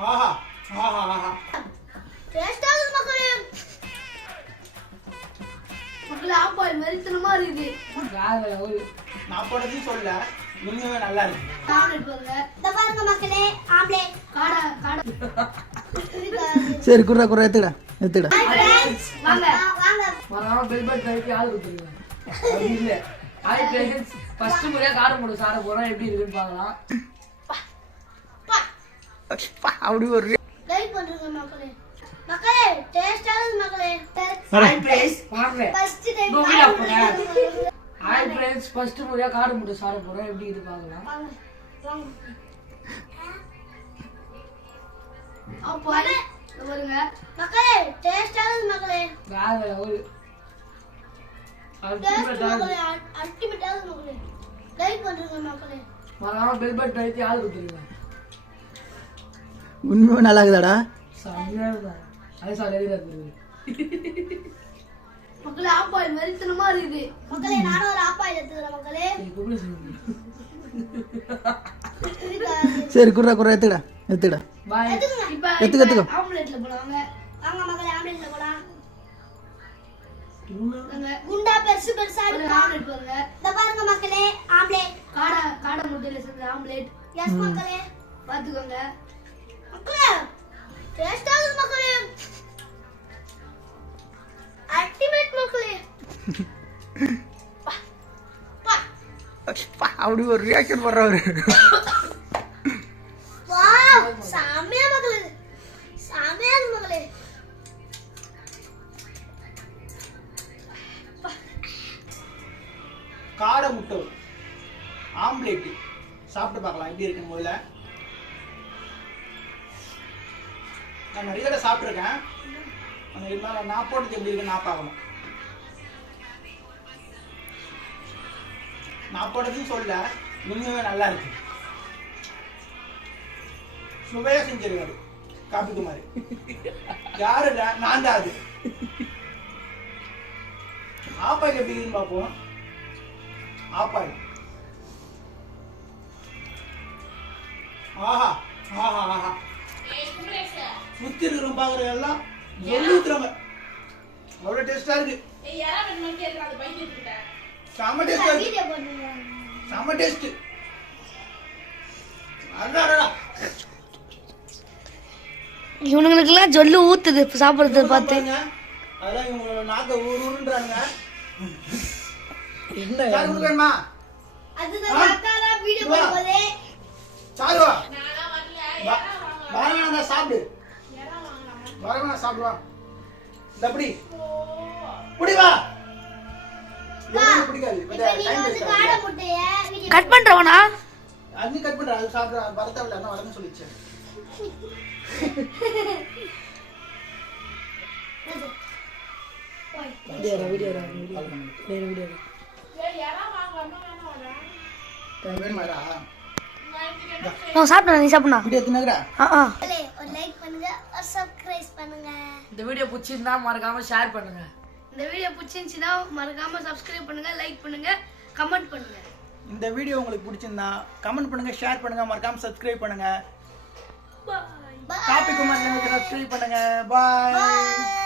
ஆஹா ஆஹா ஆஹா டேஸ்டா இருக்கு மக்களே. மக்களே ஆப்பாயில் வெறித்தனமா இருக்குது. நான் போடுறதையும் சொல்ல உண்மையாவே நல்லா இருக்கு. ஆம்லெட் பாருங்க. இந்த பாருங்க மக்களே ஆம்லெட். காடை. சரி குறா எடுத்துடா. வாங்க. மறக்காம பெல் பட்டன் அழுத்தி ஆள் கொடுத்துருங்க. அப்படி இல்ல. ஹாய் ஃப்ரெண்ட்ஸ், ஃபர்ஸ்ட் முறையா காடை முட்டை சாப்பிட போறோம். எப்படி இருக்குன்னு பார்க்கலாம். அப்படி ஒரு லைக் பண்ணுங்க மக்களே. மக்களே டேஸ்டா இருக்கு மக்களே. ஹாய் ஃப்ரெண்ட்ஸ், வாங்க. ஃபர்ஸ்ட் டைம் கோவிலா போங்க. ஹாய் ஃப்ரெண்ட்ஸ், ஃபர்ஸ்ட் முறையா காடை முட்டை சாப்பிட போறோம். எப்படி இருக்கு பார்க்கலாம். வாங்க. ஆப்பாயில் பாருங்க. மக்களே டேஸ்டா இருக்கு மக்களே. வேற ஒரு அல்டிமேட்டா இருக்கு மக்களே. லைக் பண்ணுங்க மக்களே. மறக்காம பெல் பட்டன் அழுத்தி ஆள் கொடுத்துருங்க. உண்மையாக நல்லா இருக்குதாடா. செம்மையா இருக்கு. அது சாலையில இருக்கு. மக்களே ஆப்பாயில் வெறித்தனமா இருக்குது. மக்களே நானும் ஒரு ஆப்பாயில் எடுத்துக்கிறேன் மக்களே. கூப்பிட சொல்லுங்க. சரி குறா எடுத்துடா. பாய். இப்ப எடுத்துக்கோ. ஆம்லெட்ல போலாம். வாங்க மக்களே ஆம்லெட்ல போலாம். குண்டா பெருசா இருக்கு ஆம்லெட் பாருங்க. இந்த பாருங்க மக்களே ஆம்லெட். காடை முட்டையில செஞ்ச ஆம்லெட். எஸ் மக்களே பாத்துக்கோங்க. மக்களே டேஸ்டா இருக்கு மக்களே. அல்டிமேட் மக்களே. அப்படி ஒரு ரியாக்ஷன் பண்றவரு. வாவ் சாமியா மக்களே. சாமியா இருக்கு மக்களே. காடை முட்டை ஆம்லேட் சாப்பிட்டு பார்க்கலாம் எப்படி இருக்குன்னு முதல்ல. நான் நிறைய தடவை சாப்பிட்ருக்கேன். ஆனால் இருந்தாலும் நான் போட்டது எப்படி இருக்குன்னு நான் பார்க்கணும். நான் போட்டதுன்னு சொல்ல உண்மையாவே நல்லா இருக்கு. சுவையா செஞ்சிருக்காரு காப்பி குமாரி. யாரு இல்லை, நான் தான் அது. ஆப்பாயில் எப்படி இருக்குன்னு பார்ப்போம். ஆப்பாயில் ஆஹா ஆஹா ஆஹா சுத்தி இருக்கிறவங்க பாக்குற எல்லாம் ஊத்துறாங்க. அவ்வளவு டேஸ்டா இருக்கு. செம டேஸ்டா இருக்கு. வீடியோ பண்ணுங்க. செம டேஸ்ட். அடடா இவனுங்களுக்கெல்லாம் ஜொல்லு ஊத்துது சாப்பிடுறத பார்த்து. அதெல்லாம் இவங்களோட நாக்க ஊருன்றாங்க. என்ன சார் கொடுக்கணுமா? அதுதான் அக்காடா வீடியோ பண்ணும்போதே சாருவா வரவேணா சாப்பிடு. வரவேணா சாப்பிடுவா. இந்த அப்படி புடிவா. பிடிக்காது. காடை முட்டைய கட் பண்றவனா அது கட் பண்ற. அது சாப்பிடுற வரத்தவில்லை. அண்ணா வரன்னு சொல்லிச்சு. வீடியோ வேணுமாடா? நான் சாப்பிட்டேன், நீ சாப்பிடா. வீடியோ எடுத்துனாங்கடா. ஒரு லைக் பண்ணுங்க, ஒரு சப்ஸ்கிரைப் பண்ணுங்க. இந்த வீடியோ பிடிச்சிருந்தா மறக்காம ஷேர் பண்ணுங்க. இந்த வீடியோ பிடிச்சிருந்துச்சுன்னா மறக்காம சப்ஸ்கிரைப் பண்ணுங்க, லைக் பண்ணுங்க, கமெண்ட் பண்ணுங்க. இந்த வீடியோ உங்களுக்கு பிடிச்சிருந்தா கமெண்ட் பண்ணுங்க, ஷேர் பண்ணுங்க, மறக்காம சப்ஸ்கிரைப் பண்ணுங்க. பாய். காப்பி குமார் சப்ஸ்கிரைப் பண்ணுங்க. பாய்.